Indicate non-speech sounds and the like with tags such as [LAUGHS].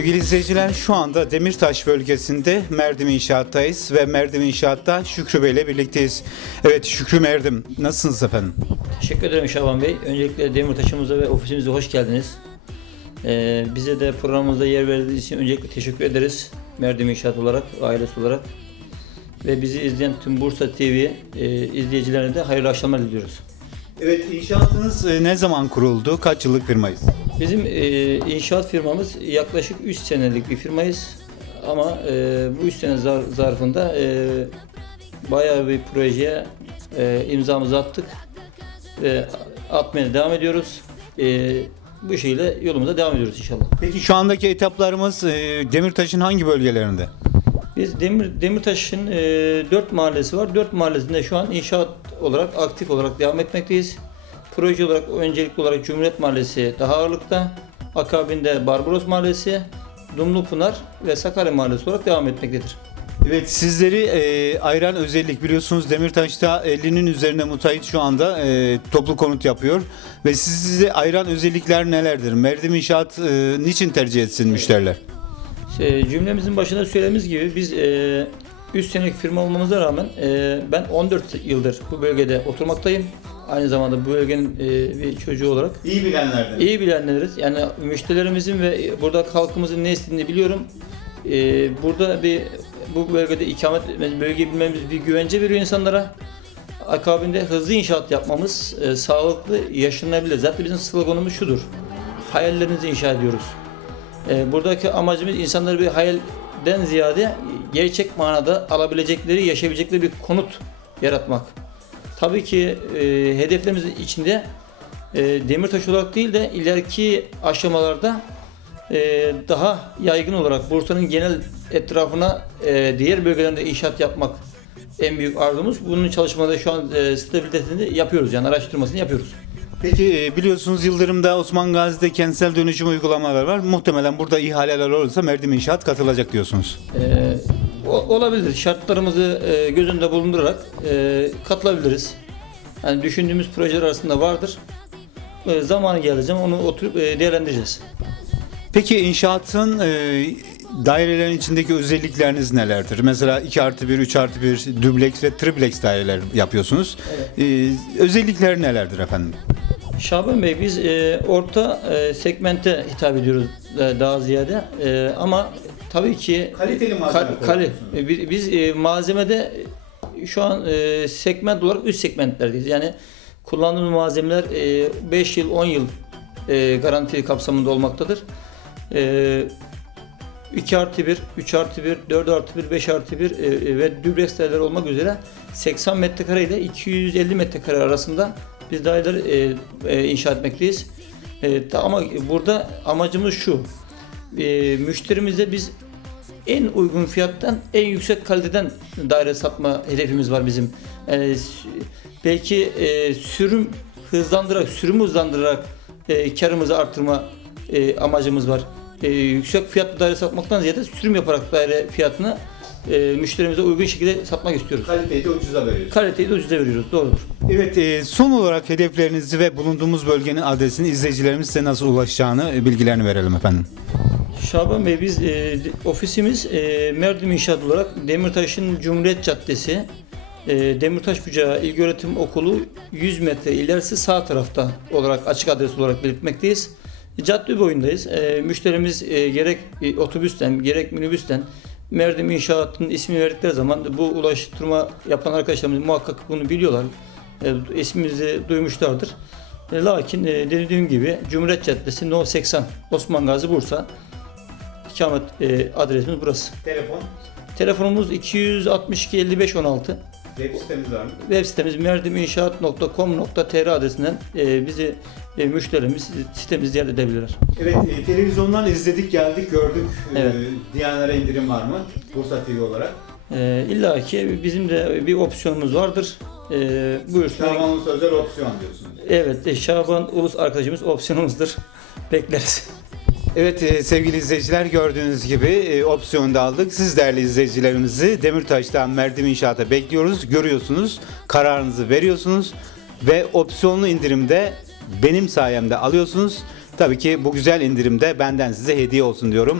Sevgili izleyiciler şu anda Demirtaş bölgesinde Merdim İnşaat'tayız ve Merdim İnşaat'ta Şükrü Bey ile birlikteyiz. Evet Şükrü Merdim nasılsınız efendim? Teşekkür ederim Şaban Bey. Öncelikle Demirtaş'ımıza ve ofisimize hoş geldiniz. Ee, bize de programımızda yer verdiğiniz için öncelikle teşekkür ederiz. Merdim İnşaat olarak, ailesi olarak. Ve bizi izleyen tüm Bursa TV e, izleyicilerine de hayırlı akşamlar diliyoruz. Evet inşaatınız e, ne zaman kuruldu? Kaç yıllık firmayız? Bizim e, inşaat firmamız yaklaşık 3 senelik bir firmayız. Ama e, bu 3 sene zar- zarfında e, bayağı bir projeye e, imzamızı attık. Ve atmaya devam ediyoruz. E, bu şekilde yolumuza devam ediyoruz inşallah. Peki şu andaki etaplarımız e, Demirtaş'ın hangi bölgelerinde? Biz Demir Demirtaş'ın e, 4 mahallesi var. 4 mahallesinde şu an inşaat olarak aktif olarak devam etmekteyiz. Proje olarak öncelikli olarak Cumhuriyet Mahallesi daha ağırlıkta. Akabinde Barbaros Mahallesi, Dumlupınar ve Sakarya Mahallesi olarak devam etmektedir. Evet sizleri e, ayıran özellik biliyorsunuz Demirtaş'ta 50'nin üzerinde müteahhit şu anda e, toplu konut yapıyor ve sizi ayıran özellikler nelerdir? Merdim İnşaat e, niçin tercih etsin müşteriler? E, cümlemizin başında söylediğimiz gibi biz e, 3 senelik firma olmamıza rağmen e, ben 14 yıldır bu bölgede oturmaktayım. Aynı zamanda bu bölgenin e, bir çocuğu olarak. İyi bilenlerden. İyi bilenleriz. Yani müşterilerimizin ve burada halkımızın ne istediğini biliyorum. Ee, burada bir bu bölgede ikamet bölgeyi bilmemiz bir güvence veriyor insanlara. Akabinde hızlı inşaat yapmamız, e, sağlıklı, yaşanabilir. Zaten bizim sloganımız şudur. Hayallerinizi inşa ediyoruz. E, buradaki amacımız insanları bir hayalden ziyade gerçek manada alabilecekleri, yaşayabilecekleri bir konut yaratmak. Tabii ki e, hedeflerimizin içinde e, Demirtaş olarak değil de ileriki aşamalarda e, daha yaygın olarak Bursa'nın genel etrafına e, diğer bölgelerinde inşaat yapmak en büyük arzumuz. Bunun çalışmaları şu an e, stabilitesini yapıyoruz yani araştırmasını yapıyoruz. Peki e, biliyorsunuz Yıldırım'da Osman Gazi'de kentsel dönüşüm uygulamalar var. Muhtemelen burada ihaleler olursa Merdim İnşaat katılacak diyorsunuz. E, o- olabilir. Şartlarımızı e, göz önünde bulundurarak e, katılabiliriz. Yani düşündüğümüz projeler arasında vardır. Zamanı zaman onu oturup değerlendireceğiz. Peki inşaatın e, dairelerin içindeki özellikleriniz nelerdir? Mesela 2 artı 1, 3 artı 1, dubleks ve triplex daireler yapıyorsunuz. E, özellikleri nelerdir efendim? Şaban Bey biz e, orta e, segmente hitap ediyoruz e, daha ziyade E, ama tabii ki Kaliteli malzeme kal- kali- e, biz, e, malzemede e, şu an e, segment olarak üst segmentlerdeyiz. Yani kullandığımız malzemeler 5 yıl 10 yıl e, garanti kapsamında olmaktadır. E, 2 artı 1, 3 artı 1, 4 artı 1, 5 artı 1 e, ve dubleks olmak üzere 80 metrekare ile 250 metrekare arasında biz daireler e, e, inşa etmekteyiz. E, ama burada amacımız şu. E, müşterimize biz en uygun fiyattan en yüksek kaliteden daire satma hedefimiz var bizim. S- belki e, sürüm hızlandırarak, sürümü hızlandırarak e, karımızı artırma e, amacımız var. E, yüksek fiyatlı daire satmaktan ziyade sürüm yaparak daire fiyatını e, müşterimize uygun şekilde satmak istiyoruz. Kaliteyi de ucuza veriyorsunuz. Kaliteyi de ucuza veriyoruz. Doğrudur. Evet, e, son olarak hedeflerinizi ve bulunduğumuz bölgenin adresini izleyicilerimiz size nasıl ulaşacağını e, bilgilerini verelim efendim. Şaban Bey biz e, ofisimiz e, Merdim İnşaat olarak Demirtaş'ın Cumhuriyet Caddesi e, Demirtaş Bucağı İlköğretim Okulu 100 metre ilerisi sağ tarafta olarak açık adres olarak belirtmekteyiz. Cadde boyundayız. E, müşterimiz e, gerek e, otobüsten gerek minibüsten Merdim İnşaat'ın ismini verdikleri zaman bu ulaştırma yapan arkadaşlarımız muhakkak bunu biliyorlar. E, ismimizi duymuşlardır. E, lakin e, dediğim gibi Cumhuriyet Caddesi No 80 Osman Gazi Bursa İkamet e, adresimiz burası. Telefon, Telefonumuz 262 55 16. web sitemiz var mı? Web sitemiz merdiminşaat.com.tr adresinden e, bizi e, müşterimiz sitemizi ziyaret edebilirler. Evet, e, televizyondan izledik, geldik, gördük. Evet. E, Diyanlara indirim var mı? Bursa TV olarak. E, İlla ki bizim de bir opsiyonumuz vardır. E, buyursunlar. Şaban'ın özel opsiyon diyorsunuz. Evet, e, Şaban Ulus arkadaşımız opsiyonumuzdur. [LAUGHS] Bekleriz. Evet e, sevgili izleyiciler gördüğünüz gibi e, opsiyonu da aldık. Siz değerli izleyicilerimizi Demirtaş'tan Merdim İnşaat'a bekliyoruz. Görüyorsunuz, kararınızı veriyorsunuz ve opsiyonlu indirimde benim sayemde alıyorsunuz. Tabii ki bu güzel indirimde benden size hediye olsun diyorum.